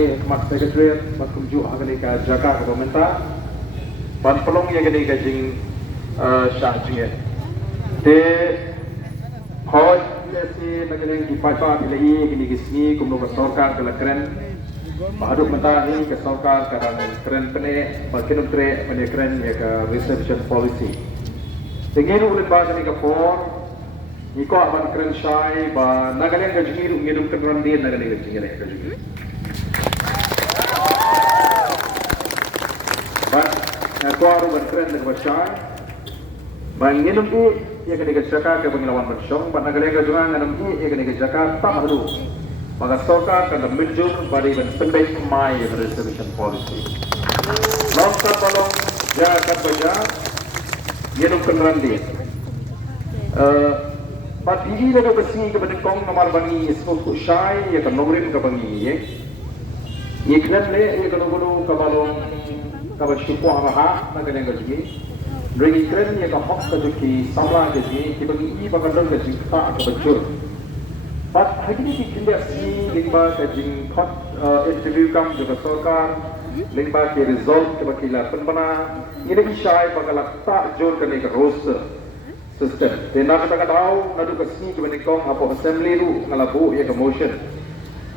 ahli hikmat sekretariat berkunjung agak ke jaga ke pemerintah ban pelong ya gani ke jing syah jing te khoi si negeri di papa bila ini ke sini kumno ke sorkar ke keren baru mentah ni ke sorkar kadang keren pene bakin tre pene keren ya ke reception policy tinggi ulit bahasa ni ke for iko aban keren syai ba nagalen ke jing ngidum keren dia nagalen ke jing ke jing ba aku aru ban keren ke syai ba ngidum tu ia kena kerjakan ke pengilawan bersong, pada negara juga ngam ia kena kerjakan tak malu. Maka sorkar kena menjur bagi pendek mai reservation policy. Lompat balong jaga kerja, ia nak kenal dia. Pati ini dah bersih ke pendekong nomor bangi, sepuluh syai ia kena nombrin ke bangi. Ia kena le ia kena guru ke balong ke bersyukur apa nak kena kerja. Bagi keren yang kahok kejuki samla keji, kita bagi bakal keji tak ke bejur. But hari ini kita si lingba keji kot interview kam juga sorkar, lingba ke result ke bakilah penbana. Ini isyai bakal tak jor ke nek roster system. Tena kita tahu nadu kesi ke menikong apa assembly ru ngalabu ya ke motion.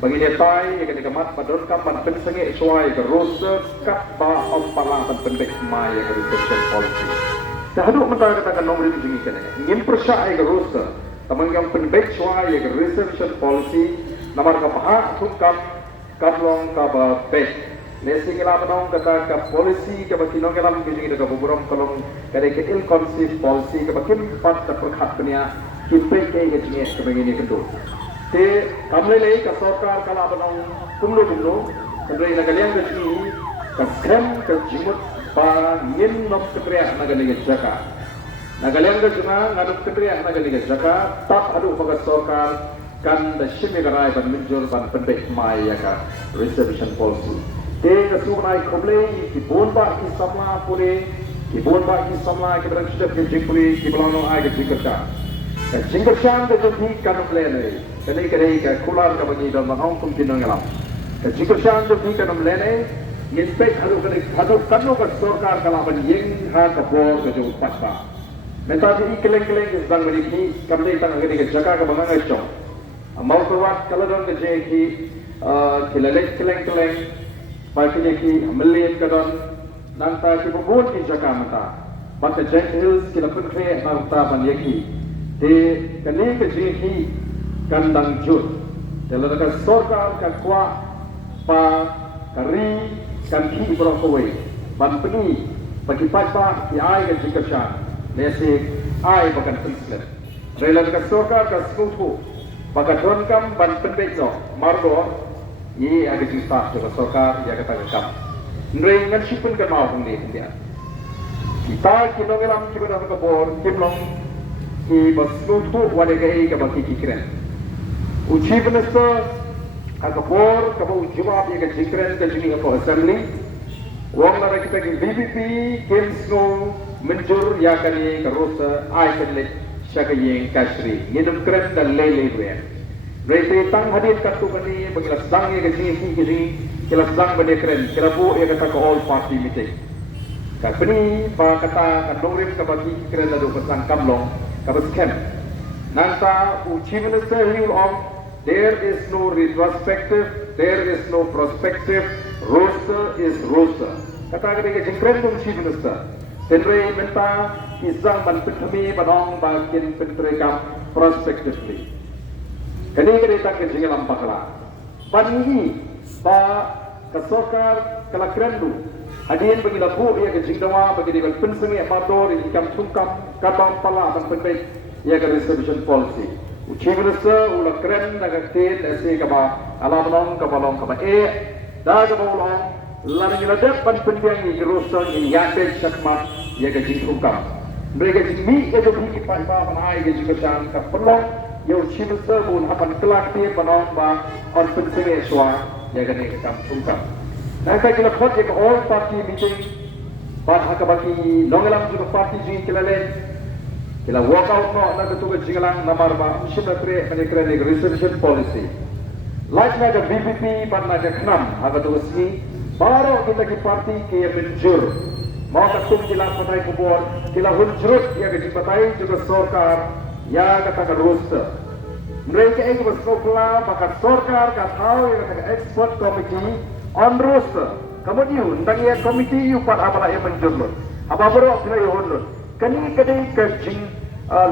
Bagi dia tai ya ke mat padon kam ban pensenge suai ke roster kat ba of palangan pendek mai ya ke reception policy. Dah duk mentah katakan nombor itu jeng ikan. Ingin persyai ke roster, tamang yang pendek suai ya ke reception policy, nomor kapah tukam katlong kaba bed. Nasi kela penong kata ke polisi ke bakinong kelam bijing itu ke buburom kalong kade ke ill conceived policy ke bakin pat terperhat punya kimpe ke jeng ke begini kedua. Te kamle lei ke sorkar kala penong kumlo kendai nagalian ke sini ke krem ke jimut pa ngin nok kepriak nagalian ke jaka nagalian ke junga ngaduk kepriak nagalian ke jaka tak adu bagas sorkar kan da shime garai ban minjur ban pendek mai ya ka reservation policy te ke sunai khoble ki bonba ki samla pure ki bonba ki samla ke berang sudah ke jingpuri ki belano ai ke jingkerta ke jingkerta ke jadi kan plene kene kene ke kular ke bagi dan mahong kum tinong alam ke jingkerta ke jadi kan plene inspect hadu kanu ka sorkar kalaban yeng ha ka bor ka jo paspa meta di keleng ke zang beri ki kamle tang agani ke jaka ka bangang acho mau kurwat kaladon ke je ki kilalek keleng pa ki amelit ka don nanta ki bubun ki jaka mata mata jet hills ki lapun kre nanta ban yeki de kane ke je ki kandang jut telada ka sorkar ka kwa pa kari kan ki berokoi ban peni bagi paspa ki ai ke jikashan lesi ai bakan penslet rela ka sorkar ka skutu baga don kam ban penbejo mardo ye ada jista ke sorkar ya kata kam ndrei ngan sipun ka mau ngi dia kita kino ngelam ki ber ka bor kimlong ki baskutu wale ga ai ka baki ki kren uchi benesta Akapor, kamu jawab ia kejikran kejini apa assembly. Wang nara kita ke BBP, Kimsno, menjur ya kali kerosa, ai kali syaka yang kasri. Ngidum keren dan lele brand. Berarti tang hadir kartu kani bagilah sang ia kejini, kila sang benda keren. Kila bu ia kata ke all party meeting. Kapeni pa kata kandorim kabagi keren ladu pasang kamlong kabas camp. Nanta uchi minister hill of there is no retrospective, there is no prospective, roster is roster. Kata ketika jengkren pun chief minister, tenre minta isang manpithami banong bakin pentrekam prospectively. Kini kita ke jengkelam pakla. Panihi ba kasokar kalakrendu. Hadian bagi labu ia ke jengdawa bagi dewan pensemi amador ikam sungkam kabang pala dan penpek ia ke reservation policy. Chief Minister ulah keren dengan tin esi kaba alam long kaba long kaba dah kaba long lalu kita dapat pendiang ini kerusan ini yakin syakmat ya gaji hukum mereka jimi itu bagi pasal menai gaji kesan kapelong yang Chief Minister pun akan kelak tin menong ba on pensiun eswa ya gaji kesan hukum. Nanti kita buat एक all party meeting pada bagi nongelam juga party jing kita Kila walk out no na ketua jingalang namar ba usia pre menekre reservation policy. Like na BBP pan na kenam aga tu sini baru kita ki parti ke menjur mau katum kila patai kubur kila hunjrut ya ke patai juga sorkar ya kata ke roster mereka ini bersekolah maka sorkar kat tahu ya kata expert committee on roster kemudian tentang ya committee you pat apa yang menjur apa baru kena you hunjrut kini kadang kajing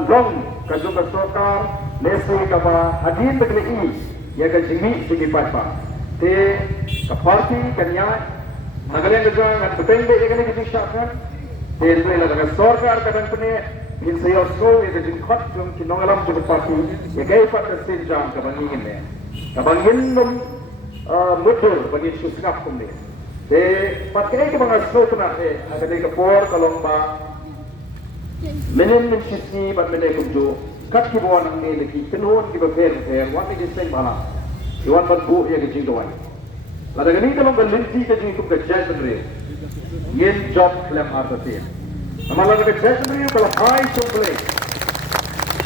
long kajung ke sorkar lesi kapa hadin begini ini ya kajing segi patpa te ka party kanya nagalan ka ngan beteng be ekane ki shakhan te re la ka sarkar ka dan pune in se yosko e ka jin khat jum ki nongalam ju party ye gai pat ka sin jam ka bangin ne ka bangin num mudur bagi susngap kum ne te pat ka ke bang asro tuna e aga de ka por kalomba menen min sisi bat mene kum jo kat ki bon ang ne ki pinhon ki ba fer wat ni seng bala Iwan bantu ya kecing doan. Lalu kini kalau berlinti kecing itu kerja sendiri, yen job klaim arti. Nama lalu kerja sendiri kalau high suplai.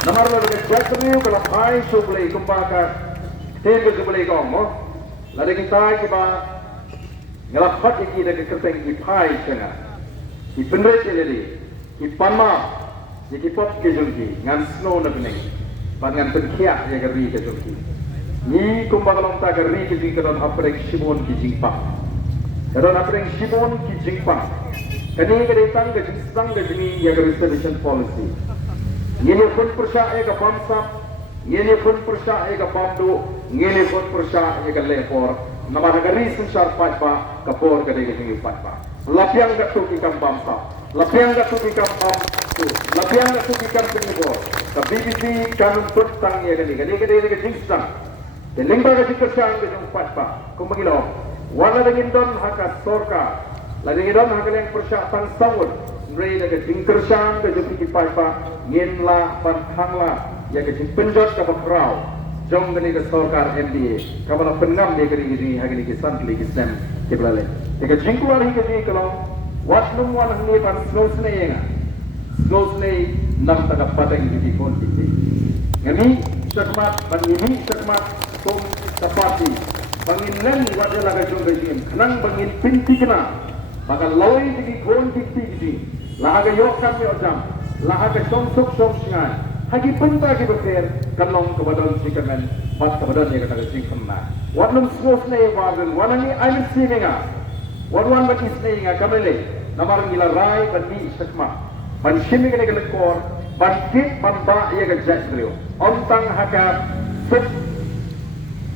Nama lalu kerja sendiri kalau high suplai kumpulkan tembel suplai kamu. Lalu kita kiba ngelak hati kita kerteng di high sana. Di penderit ini, di panma, di pop kejungi, ngan snow na pening, pangan penkiak ya keri kejungi. Ni kumbagalong ta gari ki kadon apreng Simon ki jingpa. Kadon apreng Simon ki jingpa. Kani gade tang ga jisang ga jini ya reservation policy. Yene pun persya e ka pamsa, yene pun persya e ka pamdo, yene pun persya e ka lepor. Nama gari sensar patpa kapor gade ga jini patpa. Lapiang ga tu ki kam pamsa. Lapiang ga tu ki kam pam. Lapiang ga tu ki kam penibor. Ka BBC kanun putang ya gade ga jisang. Dan lingkar kasi kersang ke jumpat pa, kung magilaw, wala lagi don haka sorka, lagi don haka yang persyak tang sawut, mereka lagi jingkersang ke jumpi kipai pa, ngenla panhangla, ya ke jing penjot ke bakrau, jom gani ke sorkar MDA, kamala pengam dia kini gini hagi ni kisan kili kisem kiblale. Jika jingkuar hingga ni kalau wat numuan ni pan snow snake nam tagap pateng di kon titi. Ngani sekmat panini sekmat tum tapati banginan wajah laga jom gajim kenang bangin pinti kena maka lawai di kon titi gini laga yok kami ojam laga somsuk somsingan hagi penta ki beker kanong kebadan sikamen pat kebadan ni kata sing kena wadlum snow snake wagen wanani aimin singa wadwan baki snake kamele namar ngila rai bani sekmat ban shimi kene kelekor ban kit ban ba ia ke jasrio ontang haka fit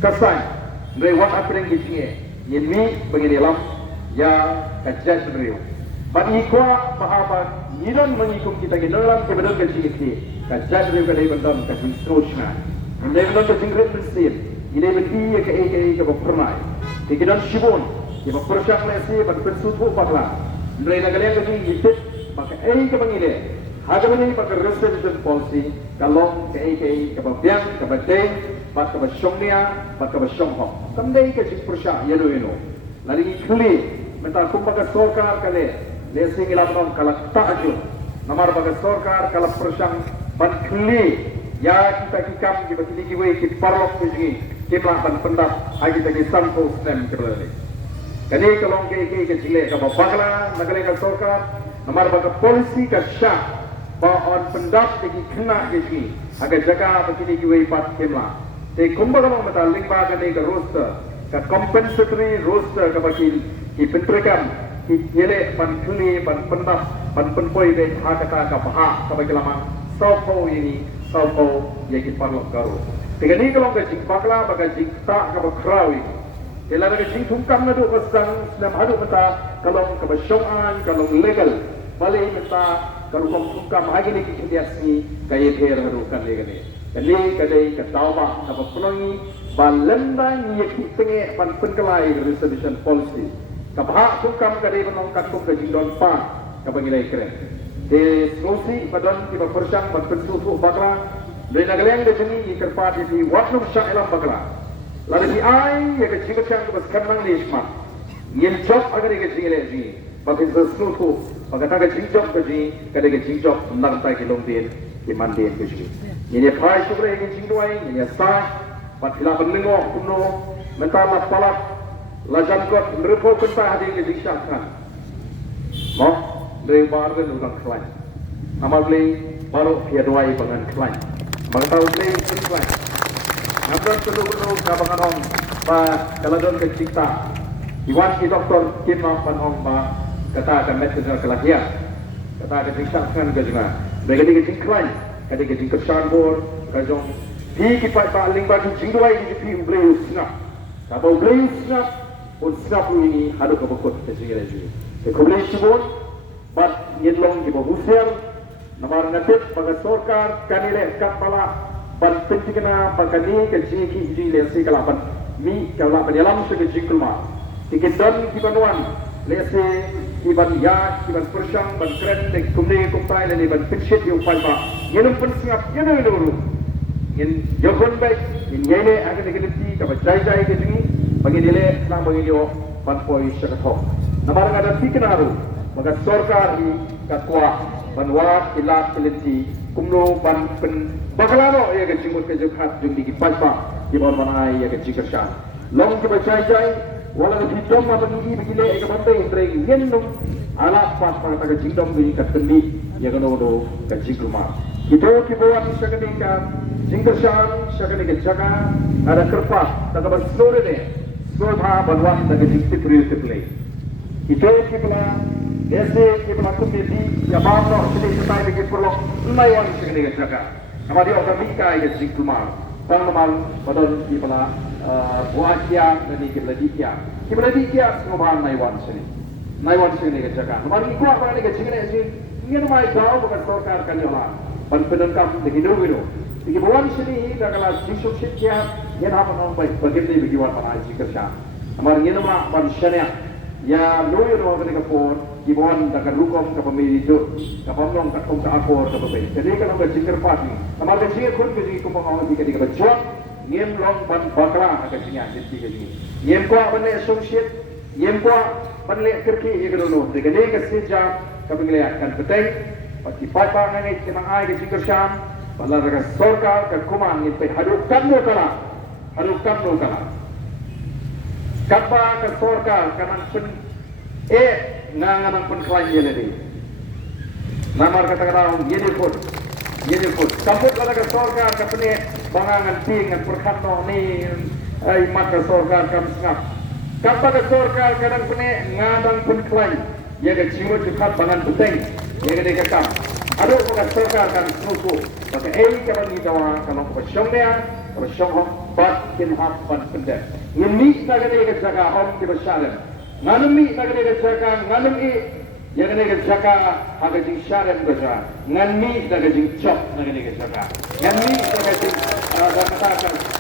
kasai mereka apa yang kisahnya ini begini lam ya kajian sendiri. Bagi kuah sahabat niran mengikum kita ke dalam kebenaran kecil ini kajian sendiri kadai berdam kajian terusnya. Ini berdam kajian represent. Ini berdia ke berpernai. Kekidan Shibon, ke berpersiap lesi berpersutu pakla. Mereka kalian kajian itu maka ke bangile. Hada ini pakai reservation policy kalau ke berbiang ke berdeng pat ka basyongnya pat ka basyonghok kamdai ka persya yelo lagi kli menta kumbaga sorkar kale lesing ilamnon kala ta'ju namar baga sorkar kala persyang ban kli ya kita kikam ki bakili ki we ki parlok ki kipla ban pendap agi ta ki sampo stem kerle kani kalong ke jile ka bagla nagale ka sorkar namar baga polisi ka sya ba on pendap ki kena ki aga jaga bakili ki we pat kemla te kumbagalong mata lingba kani ka roster ka compensatory roster ka bakil ki pentrekam ki yele pan kli pan pendap pan penpoi be hakata ka paha ka bagilamang saupo ini saupo ye ki parlok garu te gani kalong ka jing bakla baga jing ta ka bakrawi te la ka jing thumkam na do basang nam hadu mata kalong ka basyongan kalong legal bali mata kalong thumkam hagi ni ki diasi kay ther hadu kan le gani kali kadai ketawa apa penongi balenda ni kitenge pan penkelai reservation policy kapha sukam kadai penong kat kum kajing don pa kapangilai keren de slosi badan ki persang ban pensusu bakla de nagaleng de sini ikerpa di watnum sya elam bakla lalu di ai ya ke jikacang ke baskanang ni isma yen job agar ke jingile ji bakin sesuatu bagata ke jingjok ke ji kadai ke jingjok nang tai ki longdin ki mandin ke ji ini fai syukur yang jingduai ini sah pat hilang penengok kuno mentala palak lajam kot merepo kenta hadi ke disahkan mo dari baru ulang kelai nama beli baru piadwai bangan kelai maka beli kelai nampak seluruh kabangan om pa kaladon ke cipta iwan ki doktor kimah panong pa kata akan messenger kelahian kata akan disahkan ke juga mereka di ke kelai kadi ke kesan bor kajong di kipai paling bagi jingwai di pi beli snap kalau beli snap pun snap ini hadu ke bokot ke sini lagi kemudian sebut bat yedlong di bawusel namar natit pada sorkar kanile kapala ban pentingna pakani ke jiki hiji lesi kalapan mi kala penyalam ke jikulma tikidan kibanuan lesi kiban ya kiban persang ban kren de kumne kumpai le ban pitchit yu palpa yenum pensiap yenum dulu yen jokon baik yen yene akan dikeliti ka jai ke sini bagi dile na bagi dio ban poi syakho namar ada tiknaru maka sorkar di kakwa banwat ilat kelenti kumno ban pen bakalano ya ke jingut ke jekhat jung di palpa di bawah manai ya ke jikashan long ke jai wala ke hidom ma bagi bigile ke bantai treng yenum ala pas pa ta ke jingdom di katni ya ke no ke jigruma itu ki bawat sakani ka jingkashan sakani ke jaga ada kerpas ta ka sore ne sobha banwat ta ke jikti play itu ki pula ऐसे के पलाकु में भी या बाप लोग चले सताए के परलोक नहीं वाली सकने के जगह हमारी औरत का ये जिकुमार तंग माल बदल की पला बुआ क्या नहीं के बलदी क्या सुभान नहीं वाली सकने के जगह हमारी इको अपने के जिगने ऐसे ये हमारे गांव में सरकार करने वाला पंपन का लेकिन दो बिनो लेकिन बुआ निशनी ही लगला जिसो शिक्षा ये ना पता भाई बगैर नहीं बिगवार बनाए जिकर शान हमारी ये ना पंचन्या ya loyo no ka ka por gibon da ka rukom ka pamilito ka pamlong ka tong ka akor ka babay jadi ka nang jinger pati kamar ka jinger kun ka jing ko pang di ka di ka bachwa ngem long ban bakra ka jinya jadi ka jing ngem ko ban le associate ngem ko ban le kirki ye ka no de ka de ka sija ka pingle akan betay pati papa ngai ke mang ai ka jinger sham bala ka sorkar ka kuman ni pe hadu kan no kala Kapa ke sorkar kanan pun ngangan pun klaim ye lagi. Namar kata orang ye pun. Kamput kalau ke sorkar kapne bangangan tingan perkano ni ai mat ke sorkar kam snap. Kapa ke sorkar kanan pun ngadang pun klaim ye ke jiwa jukat bangan beteng ye ke dekam. Aduh ke sorkar kan snuku. Maka kapan ni dawa kalau ke syongnya bat kin hap pan pendek. Ini sagane ke jaga om ke besharan. Nganumi sagane ke jaga nganumi ya gane ke jaga haga jing sharan beja. Nganmi daga jing chop nagane ke jaga. Nganmi daga jing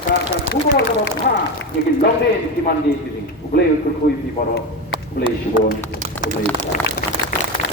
kata kubur ko ha ye ke longne ki mandi ki. Ublei ku kui pi paro. Ublei shibon. Ublei.